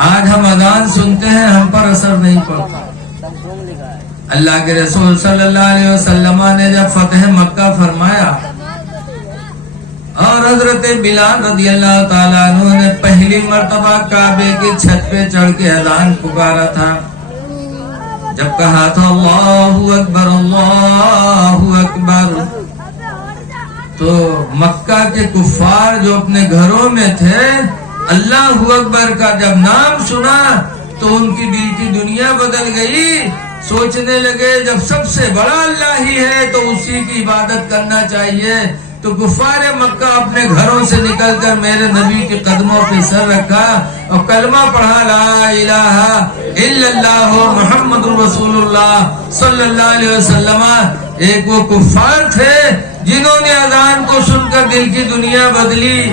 آج ہم اذان سنتے ہیں ہم پر اثر نہیں پڑتا. اللہ کے رسول صلی اللہ علیہ وسلم نے جب فتح مکہ فرمایا اور حضرت بلال رضی اللہ تعالیٰ عنہ نے پہلی مرتبہ کعبے کی چھت پہ چڑھ کے اذان پکارا تھا، جب کہا تھا اللہ اکبر اللہ اکبر، تو مکہ کے کفار جو اپنے گھروں میں تھے اللہ اکبر کا جب نام سنا تو ان کی دل کی دنیا بدل گئی. سوچنے لگے جب سب سے بڑا اللہ ہی ہے تو اسی کی عبادت کرنا چاہیے. تو کفار مکہ اپنے گھروں سے نکل کر میرے نبی کے قدموں پہ سر رکھا اور کلمہ پڑھا لا الہ الا اللہ محمد رسول اللہ صلی اللہ علیہ وسلم. ایک وہ کفار تھے جنہوں نے اذان کو سن کر دل کی دنیا بدلی،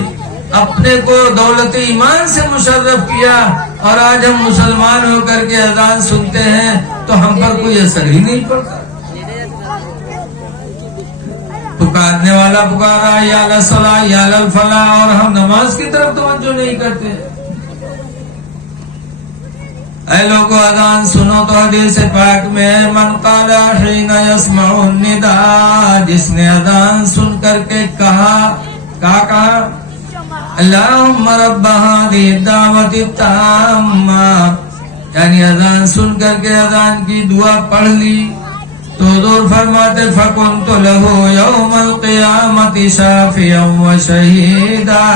اپنے کو دولت ایمان سے مشرف کیا، اور آج ہم مسلمان ہو کر کے اذان سنتے ہیں تو ہم پر کوئی اثر ہی نہیں پڑتا. پکارنے والا پکارا یا الصلاۃ یا الفلاح، اور ہم نماز کی طرف توجہ نہیں کرتے. اے لوگو اذان سنو تو حدیث پاک میں من قال حین یسمع النداء، جس نے اذان سن کر کے کہا اللہم رب هذه الدعوة التامة، یعنی اذان سن کر کے اذان کی دعا پڑھ لی تو حضور فرماتے فکنت له یوم القیامت شافعا وشہیدا،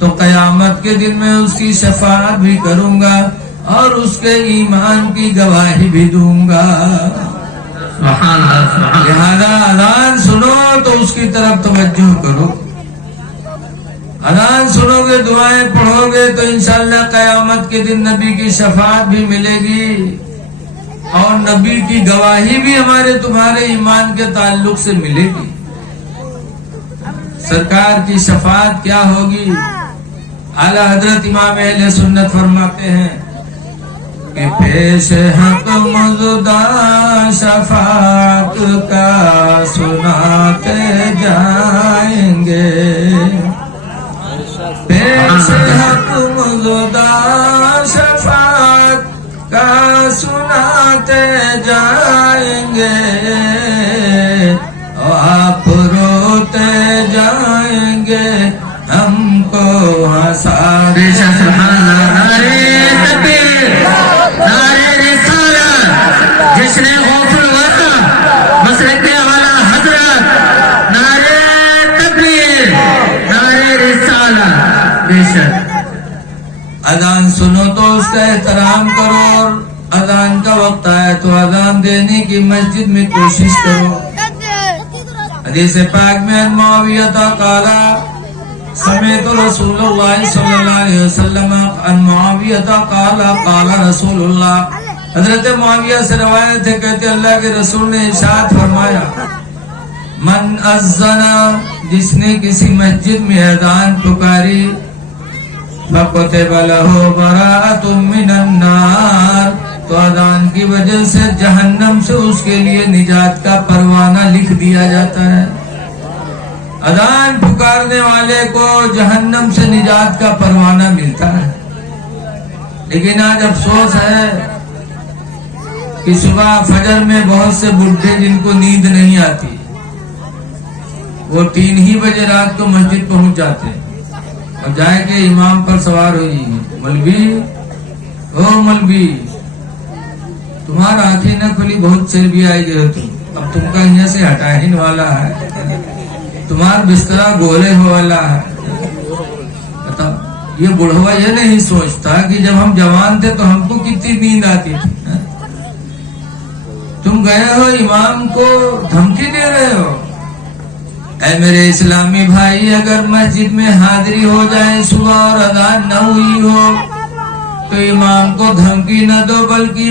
تو قیامت کے دن میں اس کی شفاعت بھی کروں گا اور اس کے ایمان کی گواہی بھی دوں گا. لہذا اذان سنو تو اس کی طرف توجہ کرو. اذان سنو گے، دعائیں پڑھو گے تو انشاءاللہ قیامت کے دن نبی کی شفاعت بھی ملے گی اور نبی کی گواہی بھی ہمارے تمہارے ایمان کے تعلق سے ملے گی. سرکار کی شفاعت کیا ہوگی؟ اعلی حضرت امام اہل سنت فرماتے ہیں کہ پیش حق مزدہ شفاعت کا سناتے جائیں گے، پیش حق مزدہ شفاعت کا سناتے جائیں گے، اور آپ روتے جائیں گے ہم کو ہنساتے. جس نے غوث الورقہ مسلک والا حضرت نعرہ تکبیر نعرہ رسالت. بے شک اذان سنو تو اس کا احترام کرو، اور اذان کا وقت آئے تو اذان دینے کی مسجد میں کوشش کرو. حدیث پاک میں ان معاویہ قال سمعت رسول اللہ صلی اللہ علیہ وسلم ان معاویہ قال قال رسول اللہ، حضرت معاویہ سے روایت ہے، کہتے اللہ کے رسول نے ارشاد فرمایا من اذن، جس نے کسی مسجد میں اذان پکاری فَكُتِبَ لَهُ بَرَاءَةٌ مِّنَ النَّارِ، تو اذان کی وجہ سے جہنم سے اس کے لیے نجات کا پروانہ لکھ دیا جاتا ہے. اذان پکارنے والے کو جہنم سے نجات کا پروانہ ملتا ہے. لیکن آج افسوس ہے کہ صبح فجر میں بہت سے بڈھے جن کو نیند نہیں آتی وہ 3 ہی بجے رات کو مسجد پہنچ جاتے اور جائے کہ امام پر سوار ہوئی مولوی او مولوی تمہارا آنکھیں نہ کھلی، بہت چربی آئی گئے تم، اب تم کا یہاں سے ہٹاہن والا ہے، تمہارا بسترا گولے ہو والا ہے. یہ بڑھوا یہ نہیں سوچتا کہ جب ہم جوان تھے تو ہم کو کتنی نیند آتی تھی. تم گئے ہو امام کو دھمکی دے رہے ہو. اے میرے اسلامی بھائی، اگر مسجد میں حاضری ہو جائے صبح اور اذان نہ ہوئی ہو تو امام کو دھمکی نہ دو، بلکہ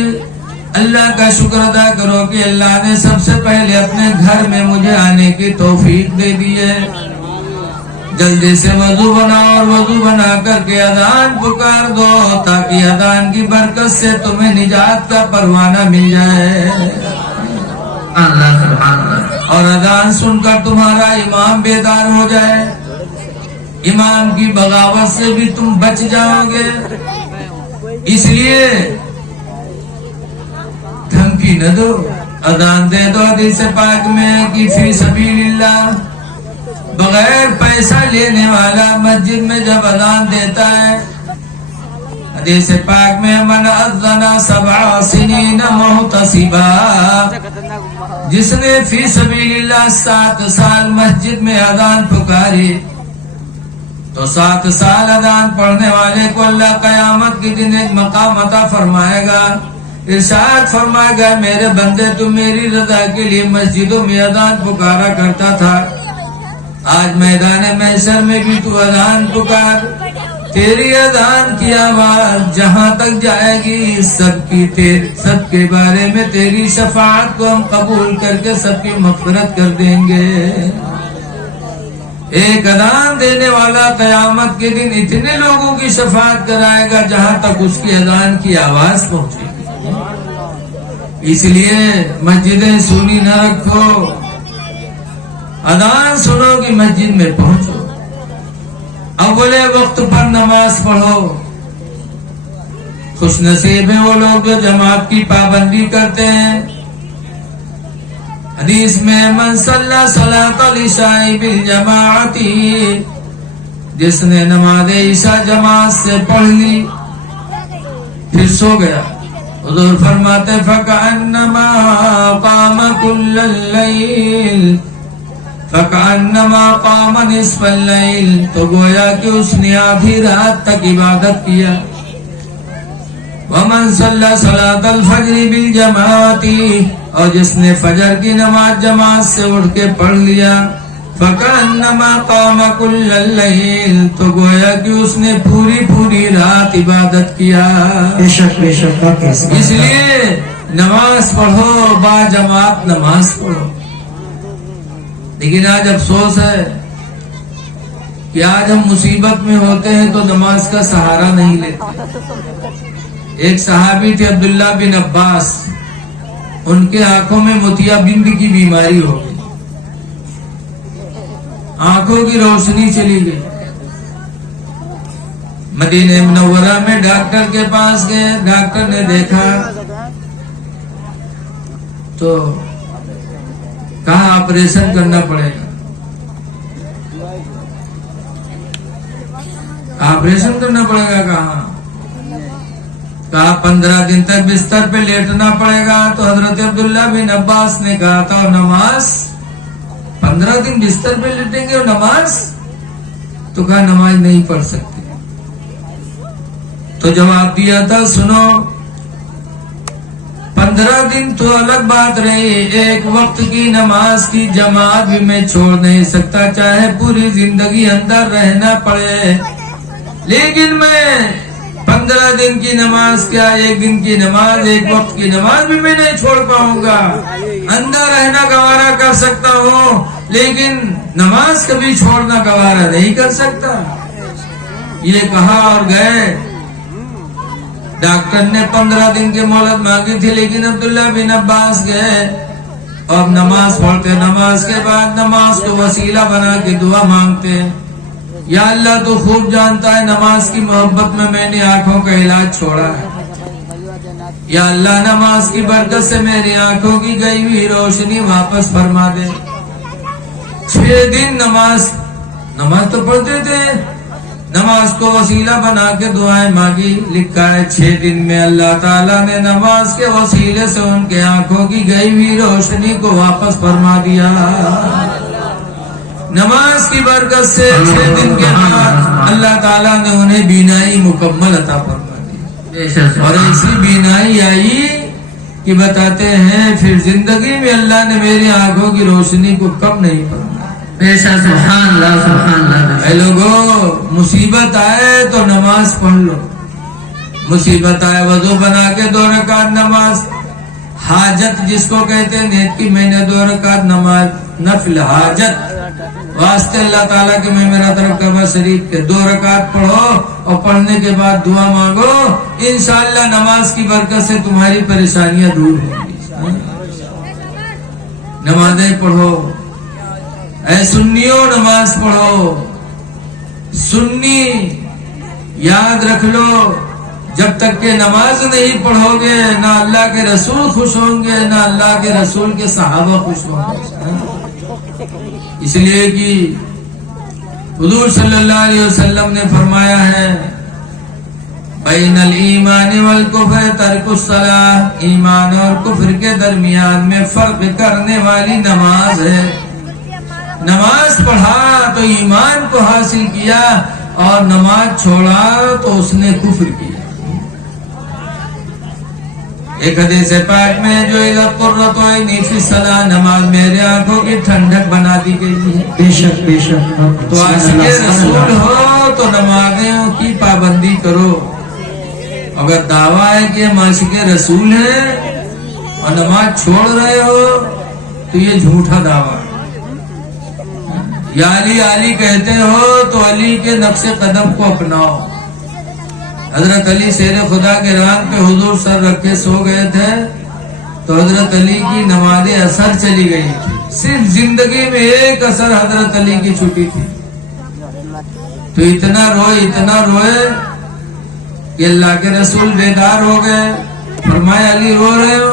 اللہ کا شکر ادا کرو کہ اللہ نے سب سے پہلے اپنے گھر میں مجھے آنے کی توفیق دے دی ہے. جلدی سے وضو بناؤ اور وضو بنا کر کے اذان پکار دو تاکہ اذان کی برکت سے تمہیں نجات کا پروانہ مل جائے. اللہ سبحان اللہ. اور اذان سن کر تمہارا امام بیدار ہو جائے، امام کی بغاوت سے بھی تم بچ جاؤ گے. اس لیے دھمکی نہ دو، اذان دے دو۔ حدیث پاک میں کہ فی سبیل اللہ، بغیر پیسہ لینے والا مسجد میں جب اذان دیتا ہے، حدیث پاک میں من اذن 7 سنین محتسبا، جس نے فی سبیل اللہ 7 سال مسجد میں اذان پکاری تو 7 سال اذان پڑھنے والے کو اللہ قیامت کے دن ایک مقام عطا فرمائے گا، ارشاد فرمائے گا میرے بندے تو میری رضا کے لیے مسجدوں میں اذان پکارا کرتا تھا، آج میدان محشر میں بھی تو اذان پکار، تیری اذان کی آواز جہاں تک جائے گی سب کے بارے میں تیری شفاعت کو ہم قبول کر کے سب کی مغفرت کر دیں گے۔ ایک اذان دینے والا قیامت کے دن اتنے لوگوں کی شفاعت کرائے گا جہاں تک اس کی اذان کی آواز پہنچے گی۔ اس لیے مسجدیں سنی نہ رکھو، اذان سنو گی مسجد میں پہنچو، اول وقت پر نماز پڑھو۔ خوش نصیب ہیں وہ لوگ جو جماعت کی پابندی کرتے ہیں۔ حدیث میں من صلی صلاۃ العشاء بالجماعت، جس نے نماز عشاء جماعت سے پڑھ لی پھر سو گیا، حضور فرماتے فکأنما قام کل اللیل، فکأنما قام نصف اللیل، تو گویا کہ اس نے آدھی رات تک عبادت کیا۔ ومن صلی صلاۃ الفجر بالجماعت، اور جس نے فجر کی نماز جماعت سے اٹھ کے پڑھ لیا، فکأنما قام کل اللیل، تو گویا کہ اس نے پوری رات عبادت کیا۔ اس لیے نماز پڑھو، با جماعت نماز پڑھو۔ لیکن آج افسوس ہے کہ آج ہم مصیبت میں ہوتے ہیں تو نماز کا سہارا نہیں لیتے۔ ایک صحابی تھے عبداللہ بن عباس، ان کے آنکھوں میں موتیا بند کی بیماری ہو گئی، آنکھوں کی روشنی چلی گئی۔ مدینہ منورہ میں ڈاکٹر کے پاس گئے، ڈاکٹر نے دیکھا تو کہا آپریشن کرنا پڑے گا، آپریشن کرنا پڑے گا، کہا 15 دن تک بستر پہ لیٹنا پڑے گا۔ تو حضرت عبداللہ بن عباس نے کہا تھا نماز 15 دن بستر پہ لیٹیں گے اور نماز؟ تو کہا نماز نہیں پڑھ سکتے۔ تو جواب دیا تھا سنو، 15 دن تو الگ بات رہی، ایک وقت کی نماز کی جماعت بھی میں چھوڑ نہیں سکتا، چاہے پوری زندگی اندر رہنا پڑے، لیکن میں 15 دن کی نماز کیا، ایک دن کی نماز، ایک وقت کی نماز بھی میں نہیں چھوڑ پاؤں گا۔ اندر رہنا گوارا کر سکتا ہوں لیکن نماز کبھی چھوڑنا گوارا نہیں کر سکتا۔ یہ کہا اور گئے۔ ڈاکٹر نے 15 دن کی مہلت مانگی تھی لیکن عبداللہ بن عباس گئے اور نماز پڑھتے، نماز کے بعد نماز کو وسیلہ بنا کے دعا مانگتے، یا اللہ تو خوب جانتا ہے نماز کی محبت میں نے آنکھوں کا علاج چھوڑا ہے، یا اللہ نماز کی برکت سے میری آنکھوں کی گئی ہوئی روشنی واپس فرما دے۔ 6 دن نماز تو پڑھتے تھے، نماز کو وسیلہ بنا کے دعائیں مانگی، لکھا ہے 6 دن میں اللہ تعالیٰ نے نماز کے وسیلے سے ان کے آنکھوں کی گئی ہوئی روشنی کو واپس فرما دیا۔ نماز کی برکت سے 6 دن کے بعد اللہ تعالیٰ نے انہیں بینائی مکمل عطا فرما دی، اور ایسی بینائی آئی کہ بتاتے ہیں پھر زندگی میں اللہ نے میری آنکھوں کی روشنی کو کم نہیں فرمایا۔ سبحان اللہ سبحان اللہ۔ اے لوگوں، مصیبت آئے تو نماز پڑھ لو، مصیبت آئے وضو بنا کے 2 رکعت نماز، حاجت جس کو کہتے ہیں نیت کی میں نے 2 رکعت نماز نفل حاجت واسطے اللہ تعالیٰ کے میں میرا طرف کعبہ شریف کے 2 رکعت پڑھو اور پڑھنے کے بعد دعا مانگو، انشاءاللہ نماز کی برکت سے تمہاری پریشانیاں دور ہوں گی۔ نمازیں پڑھو، اے سنیوں نماز پڑھو۔ سنی یاد رکھ لو، جب تک کہ نماز نہیں پڑھو گے نہ اللہ کے رسول خوش ہوں گے نہ اللہ کے رسول کے صحابہ خوش ہوں گے. اس لیے کہ حضور صلی اللہ علیہ وسلم نے فرمایا ہے بین الایمان والکفر ترک الصلاۃ، ایمان اور کفر کے درمیان میں فرق کرنے والی نماز ہے. نماز پڑھا تو ایمان کو حاصل کیا اور نماز چھوڑا تو اس نے کفر کیا. ایک حدیث پاک میں جو قرۃ عینی فی الصلاۃ، نماز میرے آنکھوں کی ٹھنڈک بنا دی گئی ہے. بے شک بے شک. تو عاشق رسول ہو تو نمازوں کی پابندی کرو. اگر دعویٰ ہے کہ ہم عاشق رسول ہیں اور نماز چھوڑ رہے ہو تو یہ جھوٹا دعویٰ ہے. یا علی علی کہتے ہو تو علی کے نقش قدم کو اپناؤ. حضرت علی شیر خدا کے ران پہ حضور سر رکھے سو گئے تھے تو حضرت علی کی نماز اثر چلی گئی تھی. صرف زندگی میں ایک اثر حضرت علی کی چھٹی تھی. تو اتنا روئے کہ اللہ کے رسول بیدار ہو گئے. فرمایا علی رو رہے ہو؟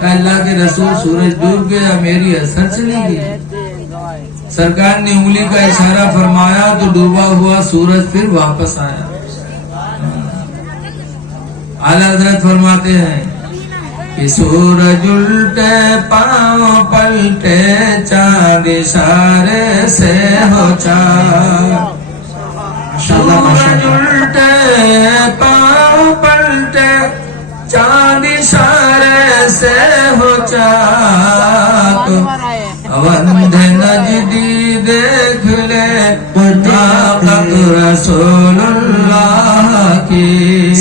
کہ اللہ کے رسول سورج ڈوب گیا میری اثر چلی گئی. سرکار نے انگلی کا اشارہ فرمایا تو ڈوبا ہوا سورج پھر واپس آیا. اعلیٰ حضرت فرماتے ہیں کہ سورج الٹے پاؤں پلٹے چاند اشارے سے ہو چار. سورج الٹے پاؤں پلٹے چاند اشارے سے ہو چار. اوندھ نجدی دیکھ لے طاقت رسول اللہ کی.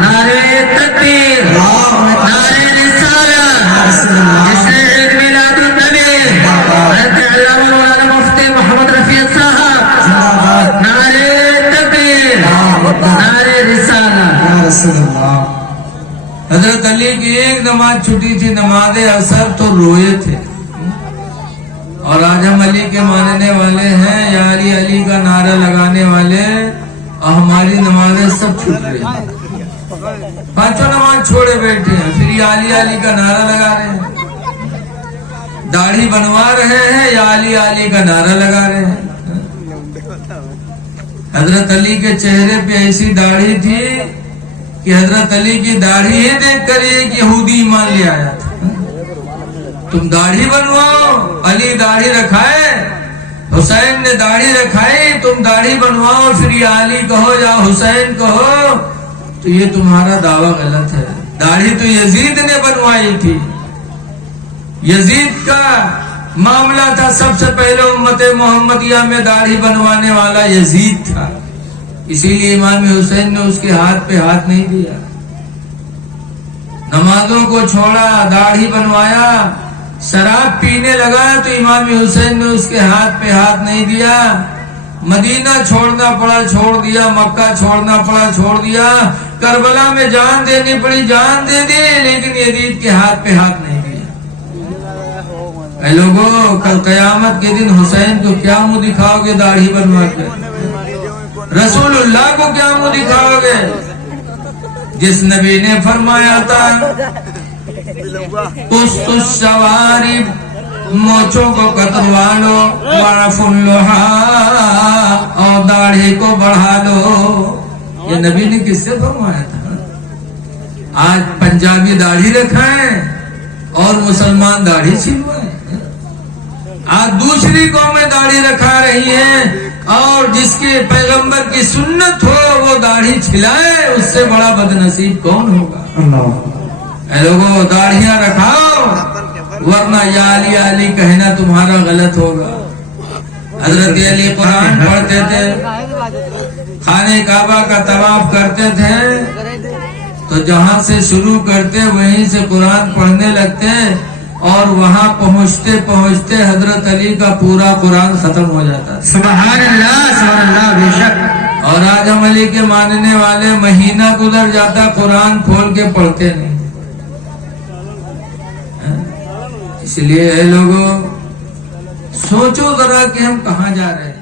نعرے تکبیر، نعرے رسالت، جشن عید میلاد النبی، حضرت علامہ مولانا مفتی محمد رفیع صاحب. نعرے تکبیر، نعرے رسالت. حضرت علی کی ایک نماز چھٹی تھی نماز اثر تو روئے تھے. اور آج ہم علی کے ماننے والے ہیں یا علی علی کا نعرہ لگانے والے اور ہماری نمازیں سب چھوٹ رہی ہیں. پانچوں نماز چھوڑے بیٹھے ہیں پھر یہ علی علی کا نعرہ لگا رہے ہیں. داڑھی بنوا رہے ہیں یا علی علی کا نعرہ لگا رہے ہیں. حضرت علی کے چہرے پہ ایسی داڑھی تھی کہ حضرت علی کی داڑھی ہی دیکھ کر ایک یہودی ایمان لے آیا تھا. تم داڑھی بنواؤ، علی داڑھی رکھائے، حسین نے داڑھی رکھائی، تم داڑھی بنواؤ پھر یا علی کہو یا حسین کہو تو یہ تمہارا دعویٰ غلط ہے. داڑھی تو یزید نے بنوائی تھی. یزید کا معاملہ تھا. سب سے پہلے امت محمدیہ میں داڑھی بنوانے والا یزید تھا. اسی لیے امام حسین نے اس کے ہاتھ پہ ہاتھ نہیں دیا. نمازوں کو چھوڑا، داڑھی بنوایا، شراب پینے لگا تو امام حسین نے اس کے ہاتھ پہ ہاتھ نہیں دیا. مدینہ چھوڑنا پڑا چھوڑ دیا، مکہ چھوڑنا پڑا چھوڑ دیا، کربلا میں جان دینی پڑی جان دے دی، لیکن یزید کے ہاتھ پہ ہاتھ نہیں دیا. اے لوگوں، کل قیامت کے دن حسین کو کیا منہ دکھاؤ گے داڑھی بنوا کے؟ رسول اللہ کو کیا منہ دکھاؤ گے؟ جس نبی نے فرمایا تھا قسط الشوارب، موچوں کو کتروا لو، وعف اللحا، اور داڑھی کو بڑھا لو. یہ نبی نے کس سے فرمایا تھا؟ آج پنجابی داڑھی رکھائیں اور مسلمان داڑھی چھلوائیں. آج دوسری قومیں داڑھی رکھا رہی ہیں اور جس کے پیغمبر کی سنت ہو وہ داڑھی چھلائے، اس سے بڑا بدنصیب کون ہوگا؟ اے لوگوں، داڑھیاں رکھاؤ ورنہ یا علی علی کہنا تمہارا غلط ہوگا. حضرت علی قرآن پڑھتے تھے، خانہ کعبہ کا طواف کرتے تھے تو جہاں سے شروع کرتے وہیں سے قرآن پڑھنے لگتے اور وہاں پہنچتے پہنچتے حضرت علی کا پورا قرآن ختم ہو جاتا. سبحان اللہ بے شک. اور آج ہم علی کے ماننے والے مہینہ گزر جاتا قرآن کھول کے پڑھتے نہیں. اس لیے اے لوگوں، سوچو ذرا کہ ہم کہاں جا رہے ہیں.